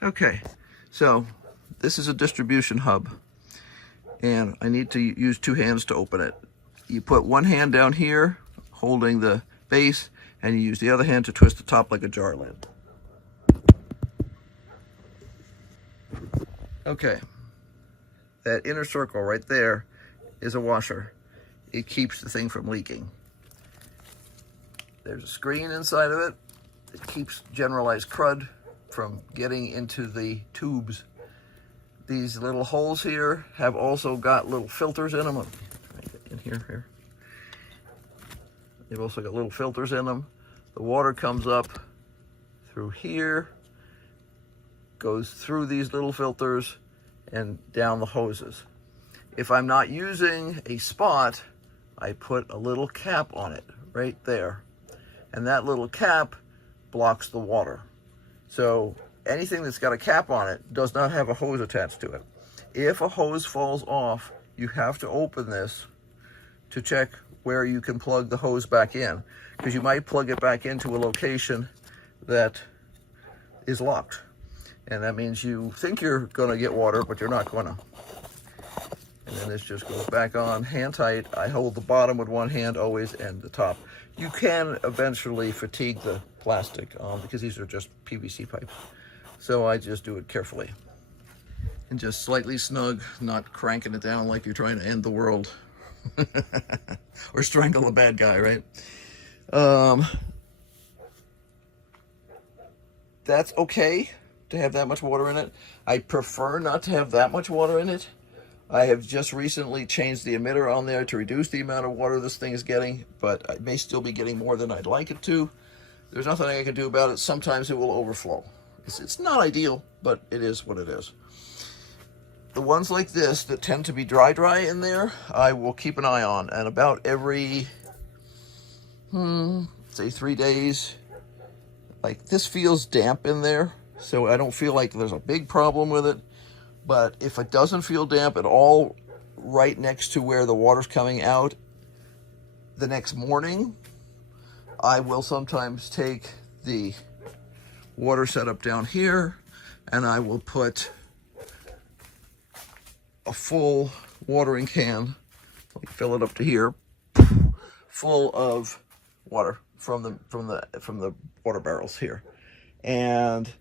Okay, so this is a distribution hub, and I need to use two hands to open it. You put one hand down here holding the base, and you use the other hand to twist the top like a jar lid. Okay, that inner circle right there is a washer. It keeps the thing from leaking. There's a screen inside of it. It keeps generalized crud from getting into the tubes. These little holes here have also got little filters in them. In here. They've also got little filters in them. The water comes up through here, goes through these little filters and down the hoses. If I'm not using a spot, I put a little cap on it right there. And that little cap blocks the water. So anything that's got a cap on it does not have a hose attached to it. If a hose falls off, you have to open this to check where you can plug the hose back in, because you might plug it back into a location that is locked. And that means you think you're gonna get water, but you're not gonna. And then this just goes back on, hand tight. I hold the bottom with one hand always and the top. You can eventually fatigue the plastic because these are just PVC pipes. So I just do it carefully. And just slightly snug, not cranking it down like you're trying to end the world. Or strangle a bad guy, right? That's okay to have that much water in it. I prefer not to have that much water in it. I have just recently changed the emitter on there to reduce the amount of water this thing is getting, but I may still be getting more than I'd like it to. There's nothing I can do about it. Sometimes it will overflow. It's not ideal, but it is what it is. The ones like this that tend to be dry in there, I will keep an eye on. And about every, say 3 days, like this feels damp in there, so I don't feel like there's a big problem with it. But if it doesn't feel damp at all right next to where the water's coming out, the next morning, I will sometimes take the water setup down here and I will put a full watering can, like fill it up to here, full of water from the water barrels here. And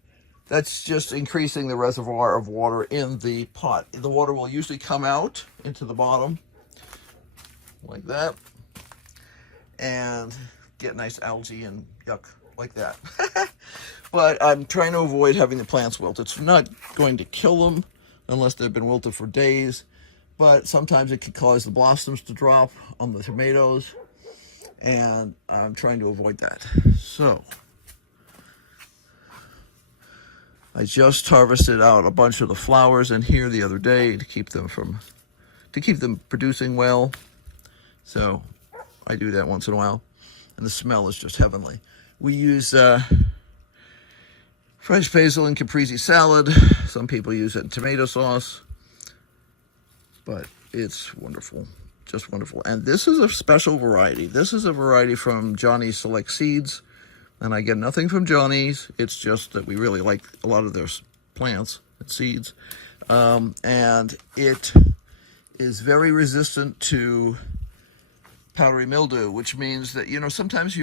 that's just increasing the reservoir of water in the pot. The water will usually come out into the bottom like that and get nice algae and yuck like that. But I'm trying to avoid having the plants wilt. It's not going to kill them unless they've been wilted for days, but sometimes it can cause the blossoms to drop on the tomatoes, and I'm trying to avoid that. So I just harvested out a bunch of the flowers in here the other day to keep them producing well. So I do that once in a while, and the smell is just heavenly. We use fresh basil in caprese salad. Some people use it in tomato sauce, but it's wonderful, just wonderful. And this is a special variety. This is a variety from Johnny's Select Seeds, and I get nothing from Johnny's. It's just that we really like a lot of their plants and seeds, and it is very resistant to powdery mildew, which means that, you know, sometimes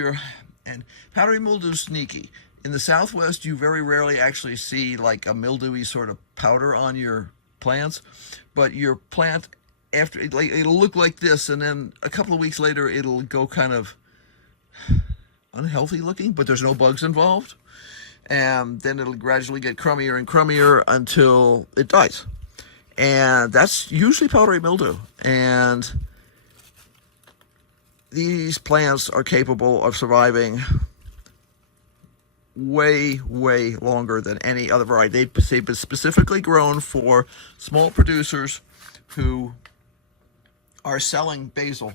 and powdery mildew is sneaky. In the Southwest, you very rarely actually see like a mildewy sort of powder on your plants, but your plant, after it'll look like this, and then a couple of weeks later, it'll go kind of unhealthy looking, but there's no bugs involved. And then it'll gradually get crummier and crummier until it dies. And that's usually powdery mildew. And these plants are capable of surviving way longer than any other variety. They've been specifically grown for small producers who are selling basil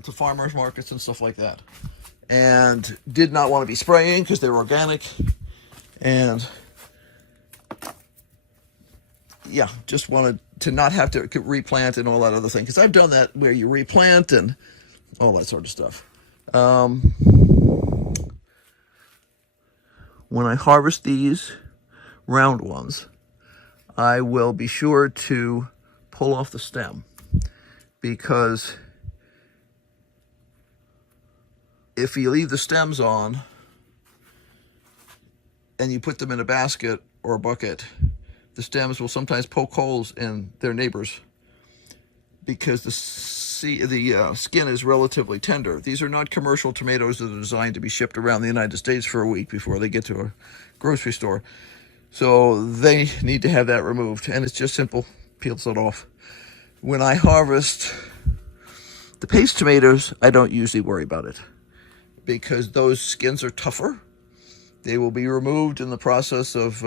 to farmers markets and stuff like that, and did not want to be spraying because they're organic, and yeah, just wanted to not have to replant and all that other thing, because I've done that where you replant and all that sort of stuff. When I harvest these, round ones, I will be sure to pull off the stem, because if you leave the stems on and you put them in a basket or a bucket, the stems will sometimes poke holes in their neighbors because the skin is relatively tender. These are not commercial tomatoes that are designed to be shipped around the United States for a week before they get to a grocery store. So they need to have that removed, and it's just simple, peels it off. When I harvest the paste tomatoes, I don't usually worry about it because those skins are tougher. They will be removed in the process of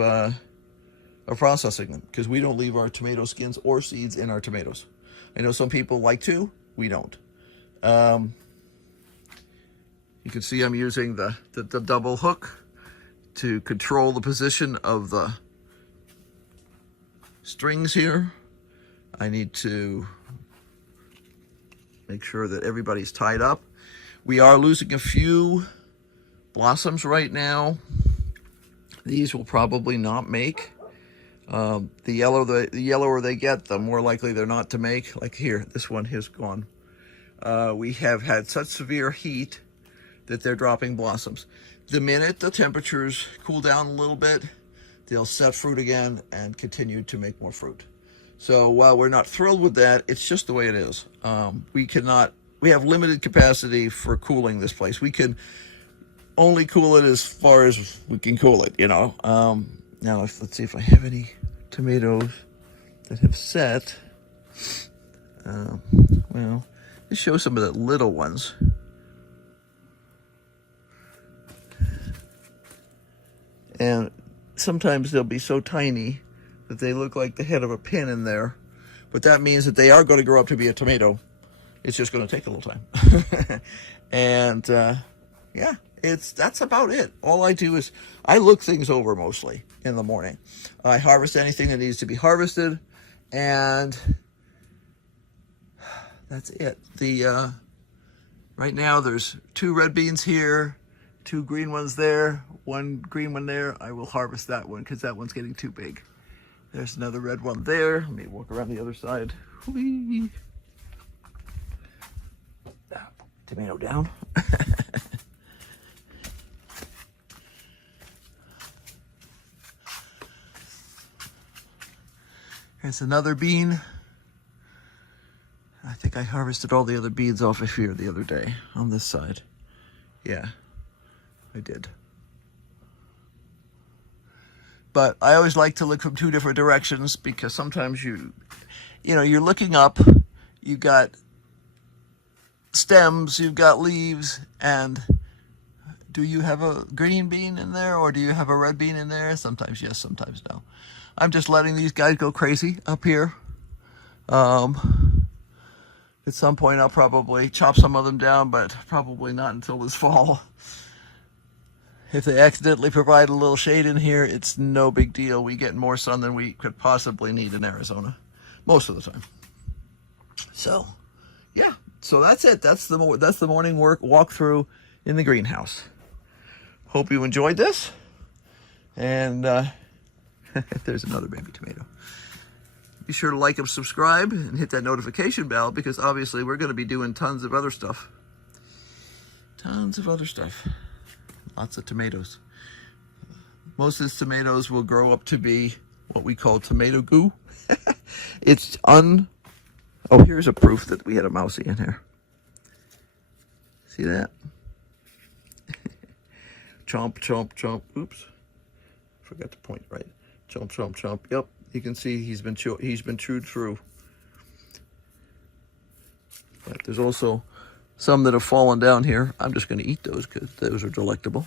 processing them, because we don't leave our tomato skins or seeds in our tomatoes. I know some people like to, we don't. You can see I'm using the double hook to control the position of the strings here. I need to make sure that everybody's tied up. We are losing a few blossoms right now. These will probably not make. The yellower they get, the more likely they're not to make. Like here, this one has gone. We have had such severe heat that they're dropping blossoms. The minute the temperatures cool down a little bit, they'll set fruit again and continue to make more fruit. So while we're not thrilled with that, it's just the way it is. We have limited capacity for cooling this place. We can only cool it as far as we can cool it, you know. Now, let's see if I have any tomatoes that have set. Well, let's show some of the little ones. And sometimes they'll be so tiny that they look like the head of a pin in there. But that means that they are going to grow up to be a tomato. It's just going to take a little time. And yeah, that's about it. All I do is I look things over mostly in the morning. I harvest anything that needs to be harvested, and that's it. Right now there's 2 red beans here, 2 green ones there, 1 green one there. I will harvest that one because that one's getting too big. There's another red one there. Let me walk around the other side. Whee! Tomato down. Here's another bean. I think I harvested all the other beans off of here the other day on this side. Yeah, I did. But I always like to look from 2 different directions, because sometimes you're looking up, you've got stems, you've got leaves, and do you have a green bean in there or do you have a red bean in there? Sometimes yes, sometimes no. I'm just letting these guys go crazy up here. At some point I'll probably chop some of them down, but probably not until this fall. If they accidentally provide a little shade in here, it's no big deal. We get more sun than we could possibly need in Arizona, most of the time. So, yeah. So that's it. That's the morning walk through in the greenhouse. Hope you enjoyed this. And there's another baby tomato. Be sure to like and subscribe and hit that notification bell, because obviously we're going to be doing tons of other stuff. Tons of other stuff. Lots of tomatoes. Most of these tomatoes will grow up to be what we call tomato goo. Oh, here's a proof that we had a mousey in here. See that? Chomp, chomp, chomp. Oops. Forgot to point right. Chomp, chomp, chomp. Yep. You can see he's been chewed through. But there's also some that have fallen down here. I'm just going to eat those because those are delectable.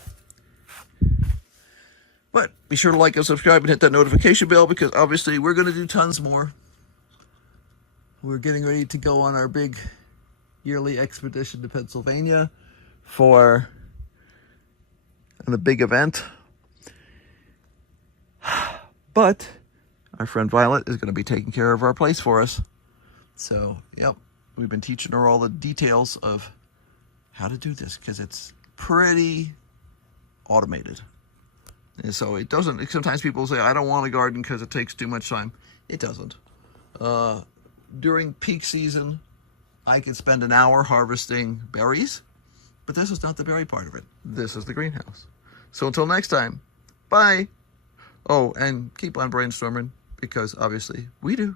But be sure to like and subscribe and hit that notification bell, because obviously we're going to do tons more. We're getting ready to go on our big yearly expedition to Pennsylvania for a big event. But our friend Violet is going to be taking care of our place for us. So, yep, we've been teaching her all the details of how to do this, because it's pretty automated. And so it doesn't, sometimes people say, I don't want a garden because it takes too much time. It doesn't. During peak season, I could spend an hour harvesting berries, but this is not the berry part of it. This is the greenhouse. So until next time, bye. Oh, and keep on brainstorming, because obviously we do.